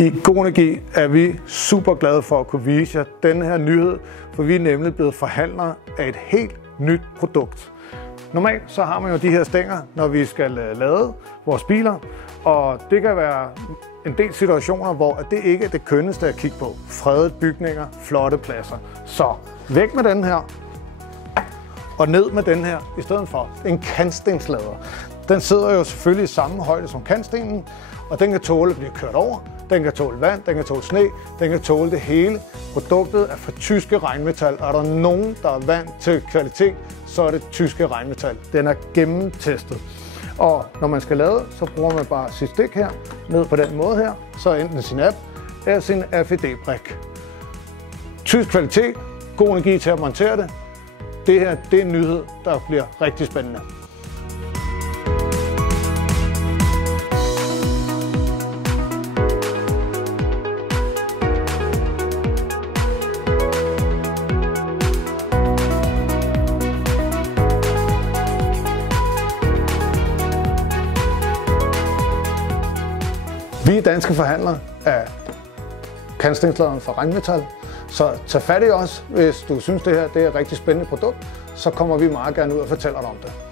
I God Energi er vi super glade for at kunne vise jer denne her nyhed, for vi er nemlig blevet forhandlere af et helt nyt produkt. Normalt så har man jo de her stænger, når vi skal lade vores biler, og det kan være en del situationer, hvor det ikke er det kønneste at kigge på. Fredede bygninger, flotte pladser. Så væk med den her, og ned med den her, i stedet for en kantstenslader. Den sidder jo selvfølgelig i samme højde som kantstenen, og den kan tåle at blive kørt over. Den kan tåle vand, den kan tåle sne, den kan tåle det hele. Produktet er fra tyske regnmetal, og er der nogen, der er vant til kvalitet, så er det tyske regnmetal. Den er gennemtestet. Og når man skal lade, så bruger man bare sit stik her, ned på den måde her, så enten sin app eller sin RFID-brik. Tysk kvalitet, god energi til at montere det. Det her, det er en nyhed, der bliver rigtig spændende. Vi er danske forhandlere af kantstensladeren fra regnmetal, så tag fat i os, hvis du synes det her det er et rigtig spændende produkt, så kommer vi meget gerne ud og fortæller dig om det.